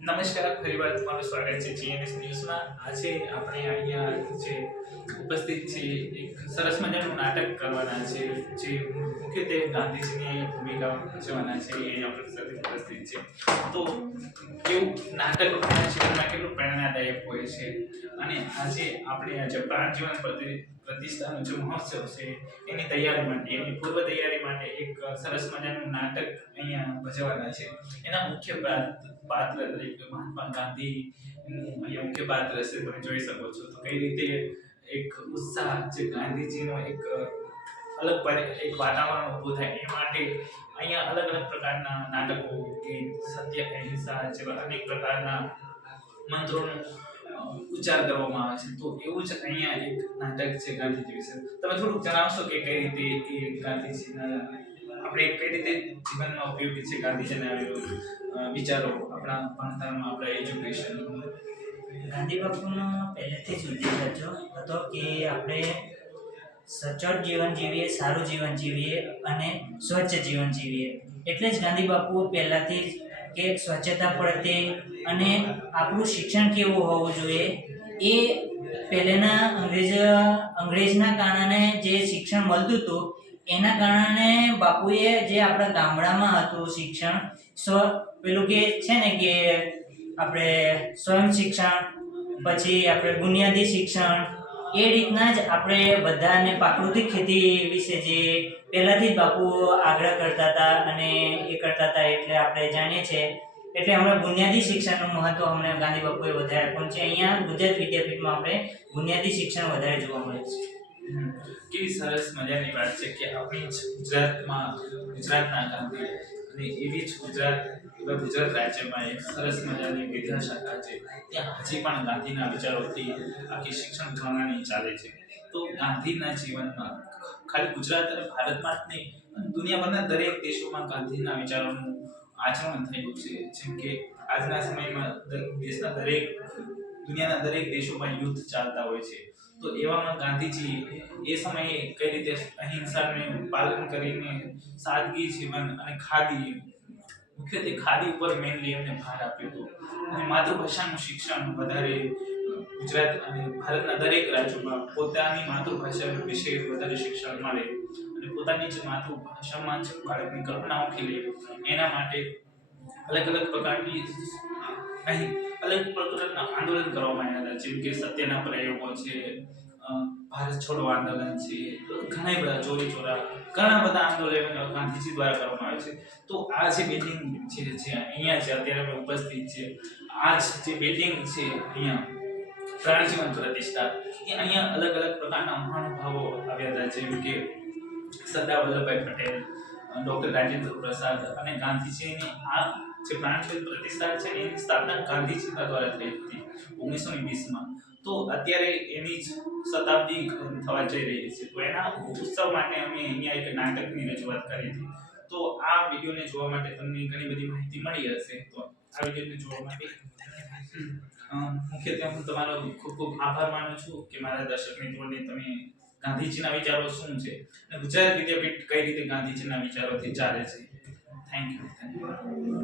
નમસ્કાર, ફરીવાર તમારું સ્વાગત છે જીએનએસ ન્યૂઝમાં. આજે આપણે અહીંયા જે ઉપસ્થિત છીએ એક સરસ મજાનું નાટક કરવાના છે, જે મુખ્યત્વે ગાંધીજીની ભૂમિકા ભજવવાના છે એ અહીંયા આપણી સાથે ઉપસ્થિત છે. તો એવું નાટક આપણા જીવનમાં કેટલું પ્રેરણાદાયક હોય છે, અને આજે આપણે જે પ્રાણ જીવન પ્રતિષ્ઠાનો જે મહોત્સવ છે એની તૈયારી માટે, એની પૂર્વ તૈયારી માટે એક સરસ મજાનું નાટક અહીંયા ભજવવાના છે. એના મુખ્ય પાત્ર તરીકે મહાત્મા ગાંધી અહીંયા મુખ્ય પાત્ર છે. તમે જોઈ શકો છો તો કઈ રીતે એક ઉત્સાહ જે ગાંધીજીનો એક એક વાતાવરણ ઊભું થાય એ માટે અહીંયા અલગ અલગ પ્રકારના નાટકો, ગીત, સત્ય અહિંસા જેવા અનેક પ્રકારના મંત્રોનો ઉચ્ચાર કરવામાં આવે છે. તો એવું જ અહીંયા એક નાટક છે ગાંધીજી વિશે. તમે થોડુંક જણાવશો કે કઈ રીતે એ ગાંધીજીના આપણે કઈ રીતે જીવનમાં ઉપયોગી છે ગાંધીજીના વિચારો આપણા ભણતરમાં, આપણા એજ્યુકેશનમાં? ગાંધી બાપુનો પહેલેથી જ ઉદ્દેશ હતો કે આપણે સચોટ જીવન જીવીએ, સારું જીવન જીવીએ અને સ્વચ્છ જીવન જીવીએ. એટલે જ ગાંધી બાપુ પહેલાથી જ કે સ્વચ્છતા પ્રત્યે અને આપણું શિક્ષણ કેવું હોવું જોઈએ એ પહેલેના અંગ્રેજના કારણે જે શિક્ષણ મળતું હતું એના કારણે બાપુએ જે આપણા ગામડામાં હતું શિક્ષણ પેલું કે છે ને કે આપણે સ્વયં શિક્ષણ, પછી આપણે બુનિયાદી શિક્ષણ, એ રીતના જ આપણે બધાને પ્રાકૃતિક ખેતી વિશે જે પહેલાથી જ બાપુ આગ્રહ કરતા હતા અને એ કરતા હતા, એટલે આપણે જાણીએ છીએ. એટલે હમણાં બુનિયાદી શિક્ષણનું મહત્વ હમણાં ગાંધી બાપુએ વધારે આપ્યું છે. અહીંયા ગુજરાત વિદ્યાપીઠમાં આપણે બુનિયાદી શિક્ષણ વધારે જોવા મળે છે. કેવી સરસ મજાની વાત છે કે આપણી ગુજરાતના ગાંધી અને એવી જ ગુજરાત રાજ્યમાં એક સરસ મજાની વિદ્યાશાખા છે. ત્યાં હજી પણ ગાંધીના વિચારોથી આખી શિક્ષણ પ્રણાલી ચાલે છે. તો ગાંધીના જીવનમાં ખાલી ગુજરાત અને ભારતમાં જ નહીં, દુનિયાભરના દરેક દેશોમાં ગાંધીના વિચારોનું આચરણ થયું છે. જેમ કે આજના સમયમાં દુનિયાના દરેક દેશોમાં યુદ્ધ ચાલતા હોય છે. તો એવામાં ગાંધીજી એ સમયે કઈ રીતે અહિંસાનું પાલન કરીને સાદગી જીવન અને મુખ્યત્વે ખાદી ઉપર મેનલી એમને ભાર આપ્યો હતો. અને માતૃભાષાનું શિક્ષણ વધારે ગુજરાત અને ભારતના દરેક રાજ્યોમાં પોતાની માતૃભાષા વિશે વધારે શિક્ષણ મળે અને પોતાની જ માતૃભાષામાં જ બાળકની કલ્પનાઓ ખીલે એના માટે અલગ અલગ પ્રકારના આંદોલન કરવામાં આવ્યા હતા. જેમ કે સત્યના પ્રયોગો છે, ભારત છોડો આંદોલન છે, ઘણા બધા ચોરી ચોરા, ઘણા બધા આંદોલનો ગાંધીજી દ્વારા કરવામાં આવે છે. તો આ જે બિલ્ડિંગ છે જે અહીંયા છે અત્યારે અમે ઉપસ્થિત છે, આ જે બિલ્ડિંગ છે અહીંયા પ્રાણ જીવન પ્રતિષ્ઠા, એ અહીંયા અલગ અલગ પ્રકારના મહાનુભાવો આવ્યા હતા. જેમ કે સરદાર વલ્લભભાઈ પટેલ, ડોક્ટર રાજેન્દ્ર પ્રસાદ અને ગાંધીજીની આ જે પ્રાણ જીવન પ્રતિષ્ઠાન છે એની સ્થાપના ગાંધીજી દ્વારા થઈ હતી 1920માં. તો અત્યારે એની જ શતાબ્દી થવા જઈ રહી છે. તો એના ઉત્સવ માટે અમે અહીંયા એક નાટકની રજૂઆત કરી હતી. તો આ વિડીયોને જોવા માટે તમને ઘણી બધી માહિતી મળી હશે. તો આ વિડીયોને જોવા માટે મુખ્યત્વે હું તમારો ખૂબ ખૂબ આભાર માનું છું કે મારા દર્શક મિત્રોને તમે ગાંધીજીના વિચારો શું છે અને ગુજરાત વિદ્યાપીઠ કઈ રીતે ગાંધીજીના વિચારોથી ચાલે છે. Thank you.